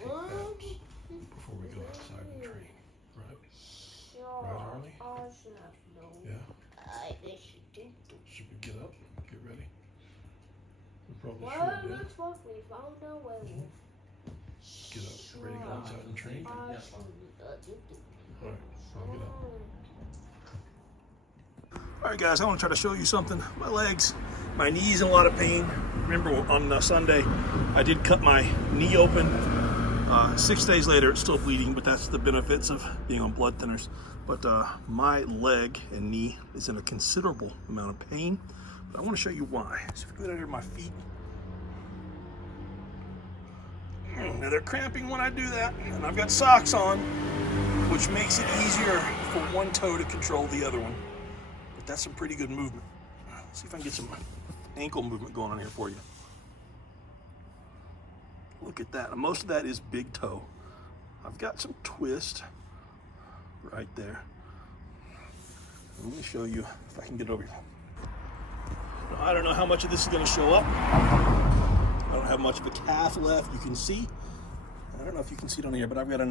before we go outside and train, right? Right, Harley? Yeah? Should we get up, get ready? We probably should, yeah? Get up, ready to go outside and train? Yes, Alright, I'll get up. All right, guys, I want to try to show you something. My legs, my knees in a lot of pain. Remember on Sunday, I did cut my knee open. 6 days later, it's still bleeding, but that's the benefits of being on blood thinners. But my leg and knee is in a considerable amount of pain. But I want to show you why. So if we go under my feet, now they're cramping when I do that, and I've got socks on, which makes it easier for one toe to control the other one. But that's some pretty good movement. Let's see if I can get some ankle movement going on here for you. Look at that. And most of that is big toe. I've got some twist right there. Let me show you if I can get it over here. Now, I don't know how much of this is going to show up. I don't have much of a calf left. You can see. I don't know if you can see it on here, but I've got a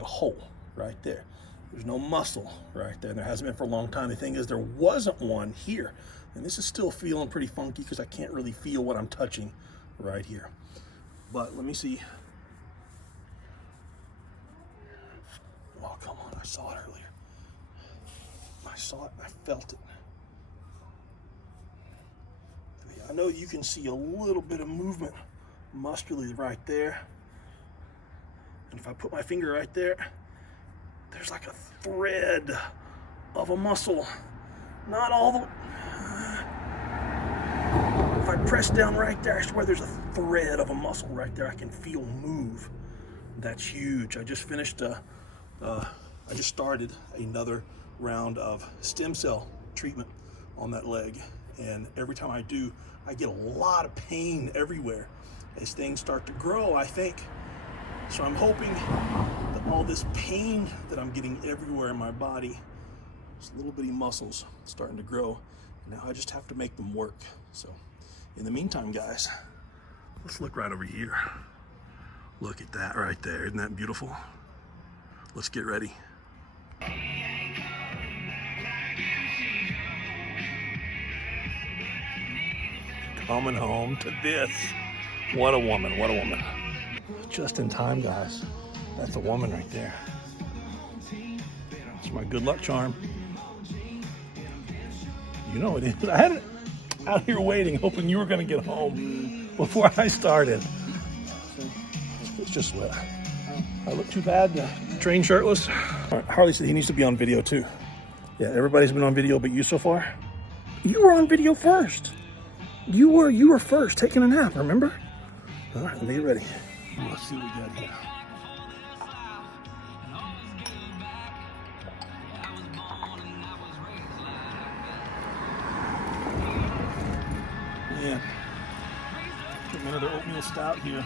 hole right there. There's no muscle right there. There hasn't been for a long time. The thing is, there wasn't one here. And this is still feeling pretty funky because I can't really feel what I'm touching right here. But let me see. Oh, come on. I saw it earlier. I saw it and I felt it. I know you can see a little bit of movement muscularly right there. And if I put my finger right there, there's like a thread of a muscle. Not all the... If I press down right there, I swear there's a thread of a muscle right there I can feel move. That's huge. I just finished, I just started another round of stem cell treatment on that leg. And every time I do, I get a lot of pain everywhere as things start to grow, I think. So I'm hoping that all this pain that I'm getting everywhere in my body, these little bitty muscles starting to grow. Now I just have to make them work. So in the meantime, guys, let's look right over here. Look at that right there. Isn't that beautiful? Let's get ready. Coming home to this. What a woman, what a woman. Just in time, guys. That's a woman right there. It's my good luck charm. You know it is. I had it out here waiting, hoping you were gonna get home before I started. It's just sweat. I look too bad to train shirtless. All right, Harley said he needs to be on video too. Yeah, everybody's been on video but you so far. You were on video first. You were first taking a nap, remember? All right, let me get ready. Let's see what we got here. Man, getting another oatmeal stout here.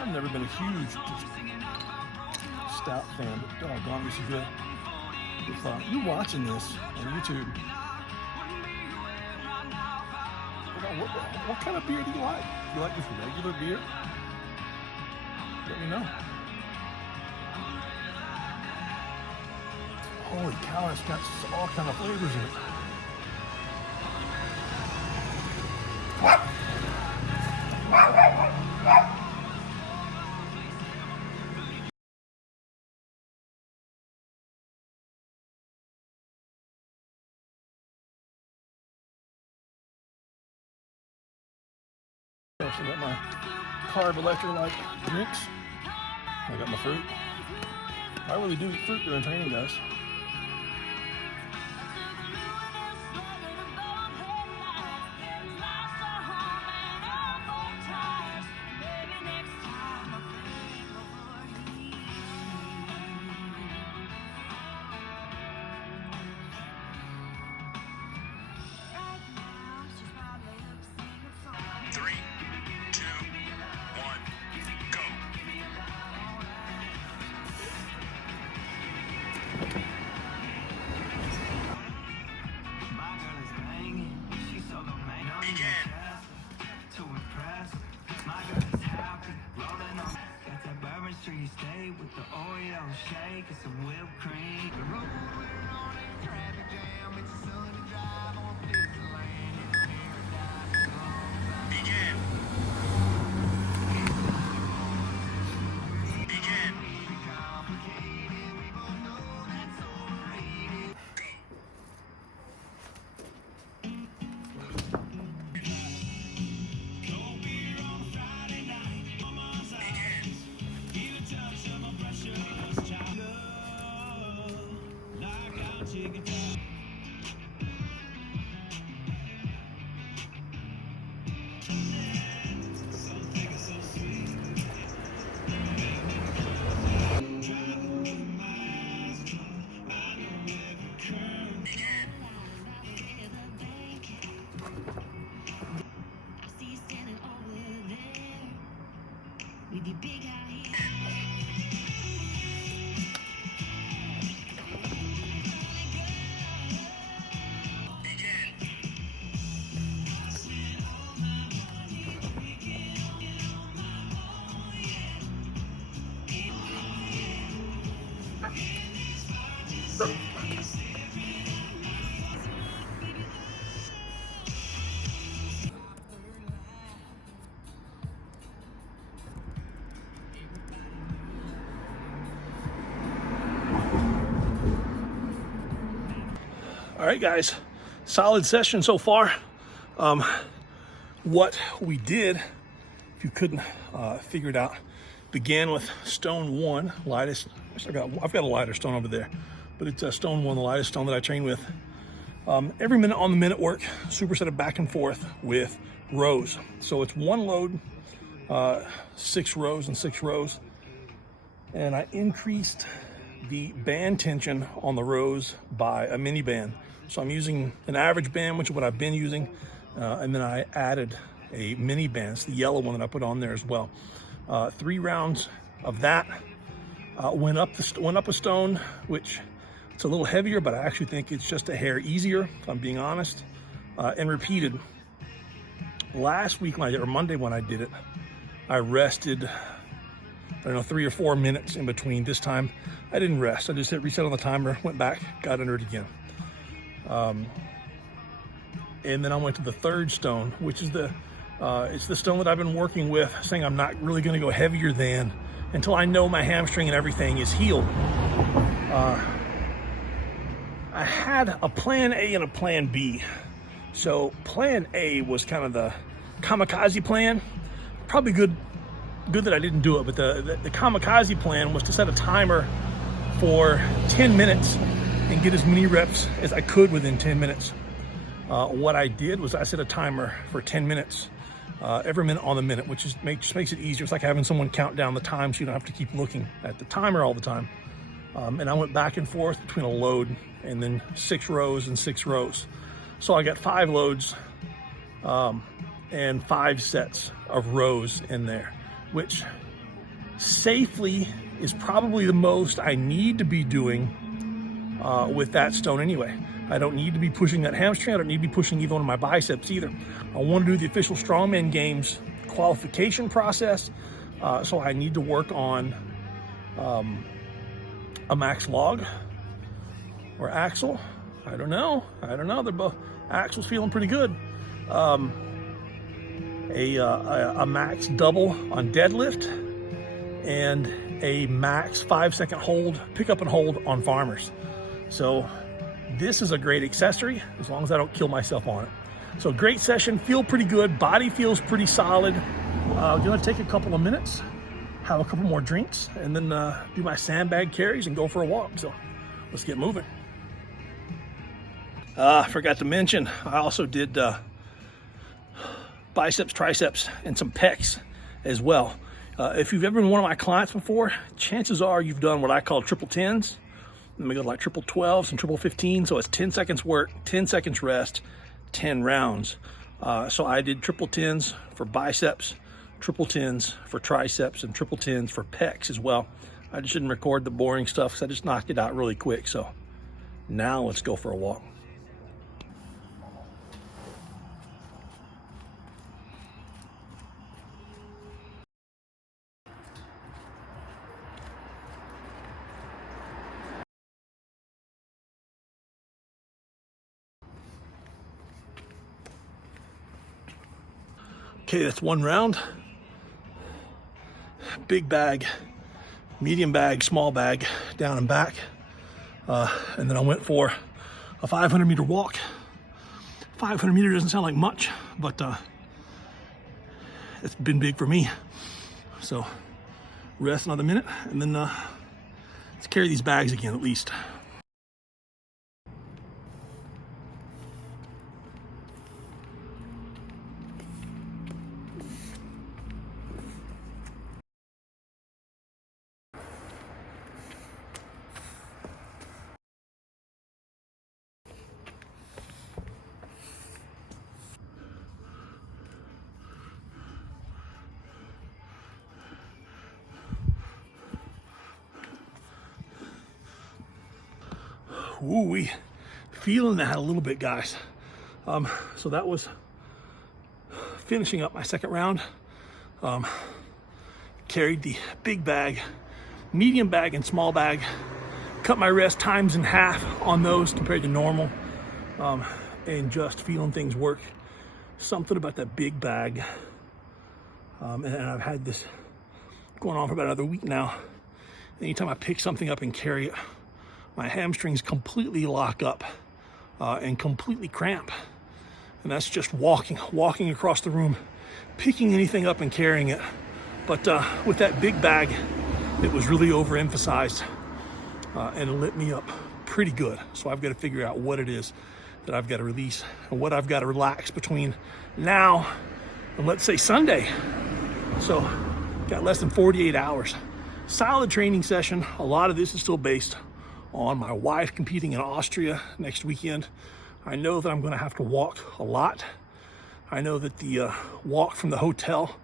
I've never been a huge stout fan, but doggone, this is good. If you're watching this on YouTube, what kind of beer do you like? Do you like just regular beer? Let me know. Holy cow, it's got all kind of flavors in it. I got my carb electrolyte drinks. I got my fruit. I really do eat fruit during training, guys. street, stay with the Oreo shake and some whipped cream. The road we're on ain't traffic jam. It's a sunny drive on a piece of land in paradise. Begin. Begin. Complicated, people know that's overrated. With your big eye. All right, guys, solid session so far. What we did, if you couldn't figure it out, began with stone 1, lightest. I've got a lighter stone over there, but it's stone 1, the lightest stone that I train with. Every minute on the minute work, supersetted back and forth with rows. So it's one load, 6 rows and 6 rows, and I increased the band tension on the rows by a mini band. So I'm using an average band, which is what I've been using, and then I added a mini band. It's the yellow one that I put on there as well. 3 rounds of that. Went up a stone, which it's a little heavier, but I actually think it's just a hair easier, if I'm being honest. And repeated. Last week, or Monday when I did it, I rested, I don't know, 3 or 4 minutes in between. This time I didn't rest. I just hit reset on the timer, went back, got under it again. And then I went to the 3rd stone, which is it's the stone that I've been working with, saying I'm not really going to go heavier than until I know my hamstring and everything is healed. I had a plan A and a plan B. So plan A was kind of the kamikaze plan. Probably good that I didn't do it, but the kamikaze plan was to set a timer for 10 minutes and get as many reps as I could within 10 minutes. What I did was I set a timer for 10 minutes, every minute on the minute, which just makes it easier. It's like having someone count down the time so you don't have to keep looking at the timer all the time. And I went back and forth between a load and then 6 rows and 6 rows. So I got 5 loads and 5 sets of rows in there, which safely is probably the most I need to be doing with that stone anyway. I don't need to be pushing that hamstring. I don't need to be pushing either one of my biceps either. I want to do the official Strongman Games qualification process, so I need to work on a max log or axle. I don't know. They're both, axle's feeling pretty good. A max double on deadlift and a max 5-second hold, pick up and hold on farmers. So this is a great accessory as long as I don't kill myself on it. So great session, feel pretty good. Body feels pretty solid. Gonna take a couple of minutes, have a couple more drinks, and then do my sandbag carries and go for a walk. So let's get moving. Forgot to mention, I also did biceps, triceps, and some pecs as well. If you've ever been one of my clients before, chances are you've done what I call triple 10s. Then we go to like triple 12s and triple 15s. So it's 10 seconds work, 10 seconds rest, 10 rounds. So I did triple 10s for biceps, triple 10s for triceps, and triple 10s for pecs as well. I just didn't record the boring stuff because I just knocked it out really quick. So now let's go for a walk. Okay, that's one round. Big bag, medium bag, small bag, down and back. And then I went for a 500 meter walk. 500 meters doesn't sound like much, but it's been big for me. So rest another minute, and then let's carry these bags again at least. Ooh-wee, feeling that a little bit, guys. So that was finishing up my second round. Carried the big bag, medium bag, and small bag. Cut my rest times in half on those compared to normal, and just feeling things work. Something about that big bag, and I've had this going on for about another week now. Anytime I pick something up and carry it, my hamstrings completely lock up and completely cramp. And that's just walking across the room, picking anything up and carrying it. But with that big bag, it was really overemphasized and it lit me up pretty good. So I've got to figure out what it is that I've got to release and what I've got to relax between now and, let's say, Sunday. So got less than 48 hours. Solid training session. A lot of this is still based on my wife competing in Austria next weekend. I know that I'm going to have to walk a lot. I know that the walk from the hotel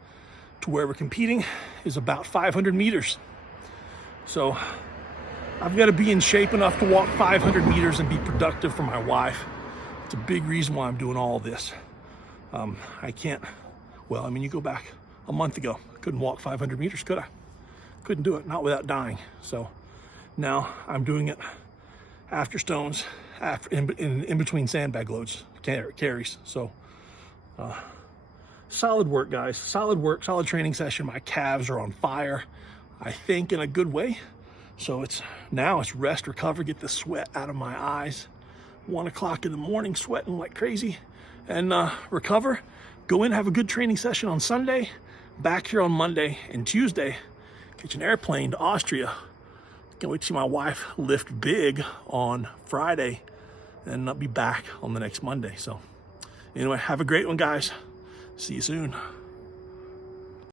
to where we're competing is about 500 meters. So I've got to be in shape enough to walk 500 meters and be productive for my wife. It's a big reason why I'm doing all this. I can't, well, I mean, you go back a month ago, I couldn't walk 500 meters, could I? Couldn't do it, not without dying. So now I'm doing it after stones, in between sandbag loads, carries. So solid work, guys. Solid work, solid training session. My calves are on fire, I think, in a good way. So it's rest, recover, get the sweat out of my eyes. 1 o'clock in the morning, sweating like crazy, and recover. Go in, have a good training session on Sunday. Back here on Monday and Tuesday. Catch an airplane to Austria. Can't wait to see my wife lift big on Friday, and I'll be back on the next Monday. So anyway, have a great one, guys. See you soon.